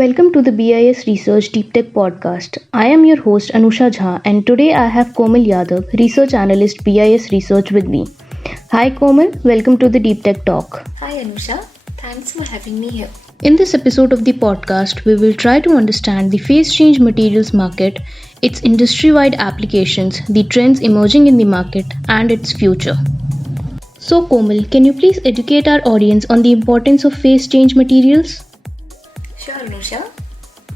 Welcome to the BIS Research Deep Tech Podcast. I am your host Anusha Jha, and today I have Komal Yadav, Research Analyst BIS Research with me. Hi Komal, welcome to the Deep Tech Talk. Hi Anusha, thanks for having me here. In this episode of the podcast, we will try to understand the phase change materials market, its industry wide applications, the trends emerging in the market, and its future. So, Komal, can you please educate our audience on the importance of phase change materials? Sure Anusha.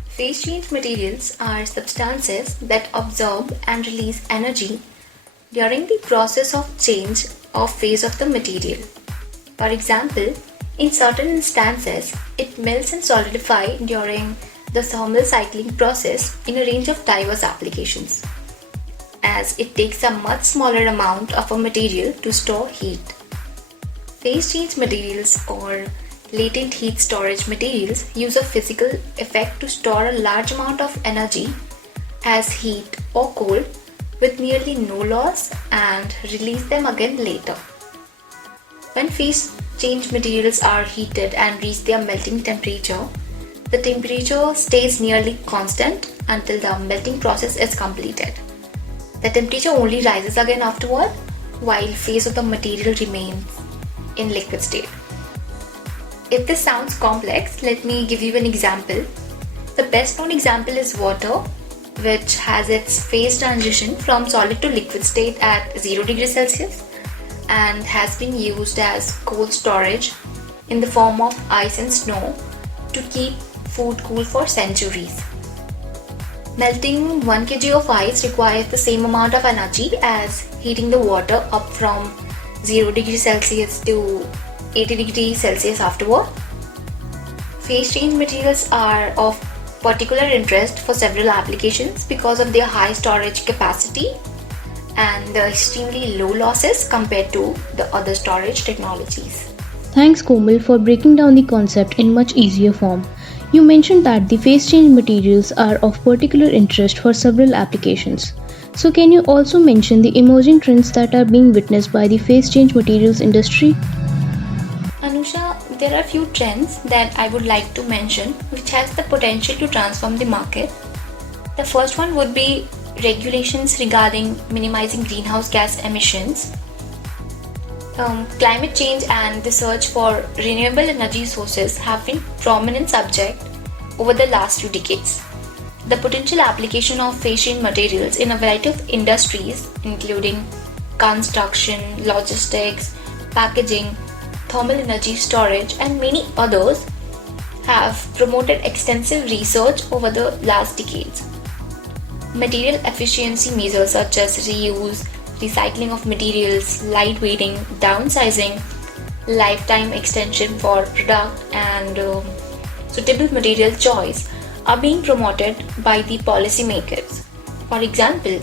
Phase change materials are substances that absorb and release energy during the process of change of phase of the material. For example, in certain instances, it melts and solidifies during the thermal cycling process in a range of diverse applications, as it takes a much smaller amount of a material to store heat. Phase change materials or latent heat storage materials use a physical effect to store a large amount of energy as heat or cold with nearly no loss and release them again later. When phase change materials are heated and reach their melting temperature, the temperature stays nearly constant until the melting process is completed. The temperature only rises again afterward while phase of the material remains in liquid state. If this sounds complex, let me give you an example. The best known example is water, which has its phase transition from solid to liquid state at 0 degrees Celsius and has been used as cold storage in the form of ice and snow to keep food cool for centuries. Melting 1 kg of ice requires the same amount of energy as heating the water up from 0 degrees Celsius to 80 degrees Celsius afterward. Phase change materials are of particular interest for several applications because of their high storage capacity and the extremely low losses compared to the other storage technologies. Thanks Komal for breaking down the concept in much easier form. You mentioned that the phase change materials are of particular interest for several applications. So can you also mention the emerging trends that are being witnessed by the phase change materials industry? Anusha, there are few trends that I would like to mention which has the potential to transform the market. The first one would be regulations regarding minimizing greenhouse gas emissions. Climate change and the search for renewable energy sources have been prominent subject over the last few decades. The potential application of phase change materials in a variety of industries including construction, logistics, packaging, thermal energy storage and many others have promoted extensive research over the last decades. Material efficiency measures such as reuse, recycling of materials, lightweighting, downsizing, lifetime extension for product and suitable material choice are being promoted by the policymakers. For example,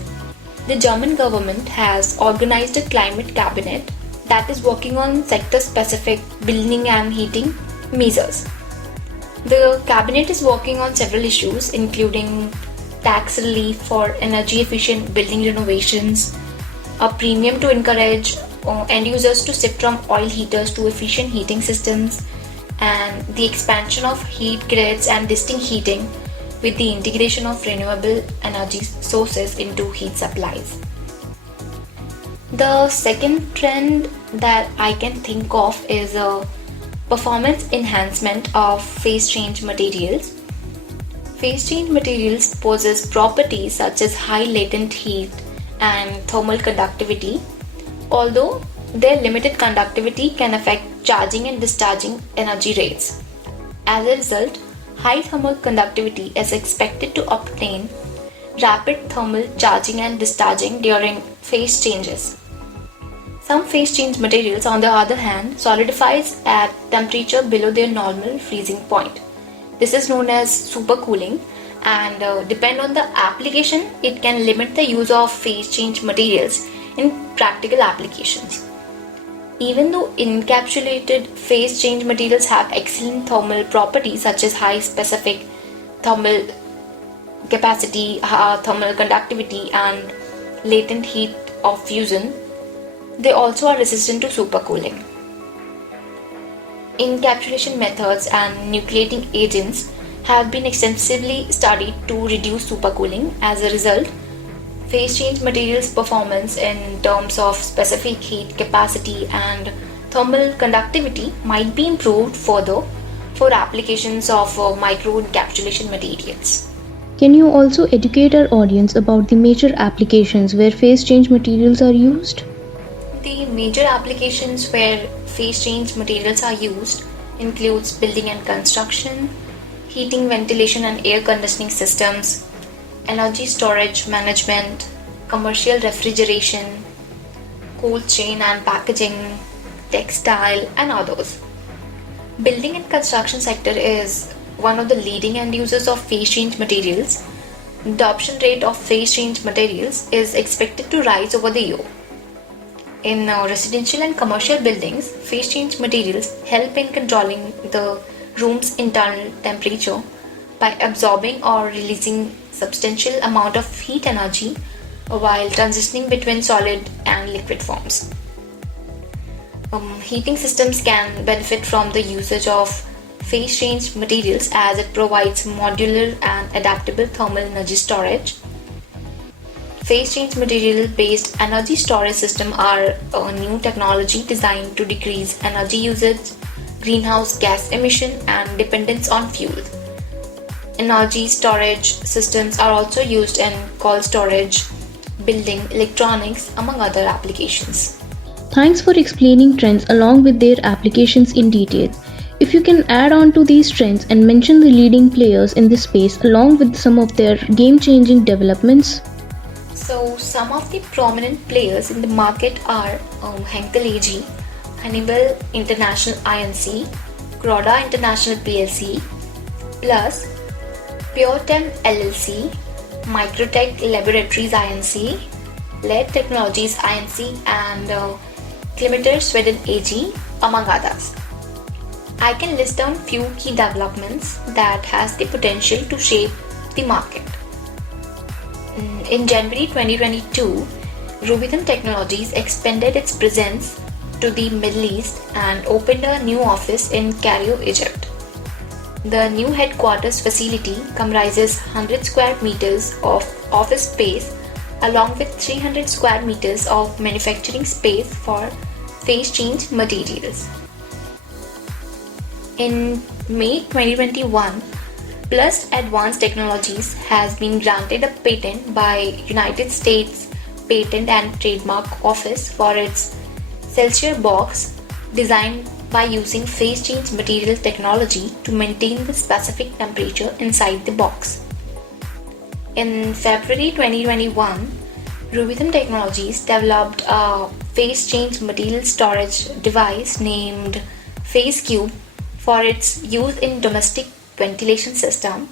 the German government has organized a climate cabinet that is working on sector-specific building and heating measures. The cabinet is working on several issues including tax relief for energy-efficient building renovations, a premium to encourage end users to shift from oil heaters to efficient heating systems, and the expansion of heat grids and district heating with the integration of renewable energy sources into heat supplies. The second trend that I can think of is a performance enhancement of phase change materials. Phase change materials possess properties such as high latent heat and thermal conductivity, although their limited conductivity can affect charging and discharging energy rates. As a result, high thermal conductivity is expected to obtain rapid thermal charging and discharging during phase changes. Some phase change materials, on the other hand, solidifies at temperature below their normal freezing point. This is known as supercooling and depend on the application, it can limit the use of phase change materials in practical applications. Even though encapsulated phase change materials have excellent thermal properties such as high specific thermal capacity, thermal conductivity and latent heat of fusion, they also are resistant to supercooling. Encapsulation methods and nucleating agents have been extensively studied to reduce supercooling. As a result, phase change materials performance in terms of specific heat capacity and thermal conductivity might be improved further for applications of microencapsulation materials. Can you also educate our audience about the major applications where phase change materials are used? The major applications where phase change materials are used includes building and construction, heating, ventilation and air conditioning systems, energy storage management, commercial refrigeration, cold chain and packaging, textile and others. Building and construction sector is one of the leading end users of phase change materials. The adoption rate of phase change materials is expected to rise over the year. In residential and commercial buildings, phase change materials help in controlling the room's internal temperature by absorbing or releasing substantial amount of heat energy while transitioning between solid and liquid forms. Heating systems can benefit from the usage of phase change materials as it provides modular and adaptable thermal energy storage. Phase change material based energy storage systems are a new technology designed to decrease energy usage, greenhouse gas emission and dependence on fuel. Energy storage systems are also used in cold storage, building, electronics, among other applications. Thanks for explaining trends along with their applications in detail. If you can add on to these trends and mention the leading players in this space along with some of their game-changing developments. So, some of the prominent players in the market are Henkel AG, Honeywell International Inc., Croda International PLC, plus PureTem LLC, Microtech Laboratories Inc., LED Technologies Inc., and Klimater Sweden AG, among others. I can list down few key developments that has the potential to shape the market. In January 2022, Rubicon Technologies expanded its presence to the Middle East and opened a new office in Cairo, Egypt. The new headquarters facility comprises 100 square meters of office space along with 300 square meters of manufacturing space for phase change materials. In May 2021, Plus Advanced Technologies has been granted a patent by United States Patent and Trademark Office for its Celsius box designed by using phase change material technology to maintain the specific temperature inside the box. In February 2021, Rubicon Technologies developed a phase change material storage device named Phase Cube for its use in domestic ventilation system.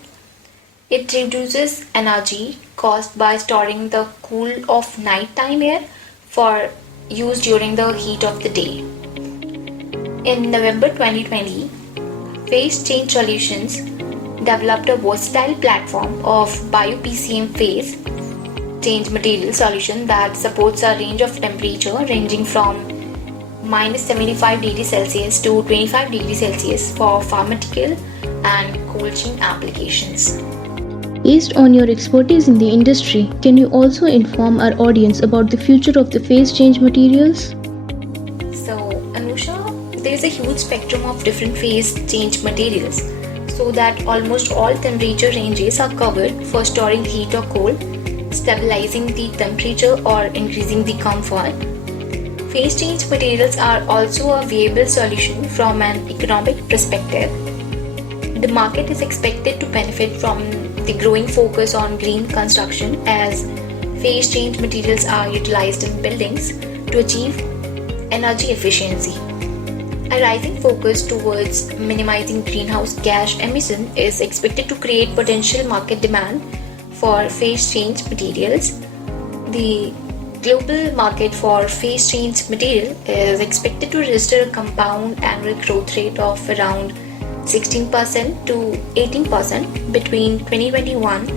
It reduces energy caused by storing the cool of nighttime air for use during the heat of the day. In November 2020, Phase Change Solutions developed a versatile platform of bio-PCM phase change material solution that supports a range of temperature ranging from minus 75 degrees Celsius to 25 degrees Celsius for pharmaceutical and cold chain applications. Based on your expertise in the industry, can you also inform our audience about the future of the phase change materials? So, Anusha, there is a huge spectrum of different phase change materials so that almost all temperature ranges are covered for storing heat or cold, stabilizing the temperature or increasing the comfort. Phase change materials are also a viable solution from an economic perspective. The market is expected to benefit from the growing focus on green construction as phase change materials are utilized in buildings to achieve energy efficiency. A rising focus towards minimizing greenhouse gas emission is expected to create potential market demand for phase change materials. The global market for phase change material is expected to register a compound annual growth rate of around 16% to 18% between 2021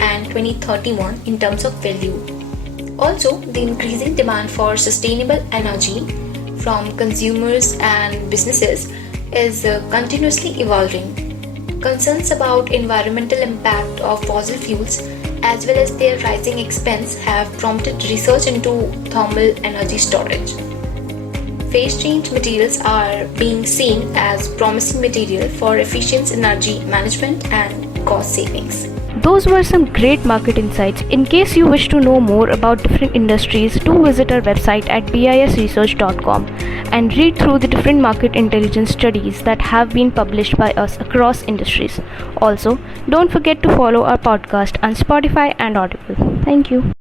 and 2031 in terms of value. Also, the increasing demand for sustainable energy from consumers and businesses is continuously evolving. Concerns about environmental impact of fossil fuels as well as their rising expense have prompted research into thermal energy storage. Phase change materials are being seen as promising material for efficient energy management and cost savings. Those were some great market insights. In case you wish to know more about different industries, do visit our website at bisresearch.com and read through the different market intelligence studies that have been published by us across industries. Also, don't forget to follow our podcast on Spotify and Audible. Thank you.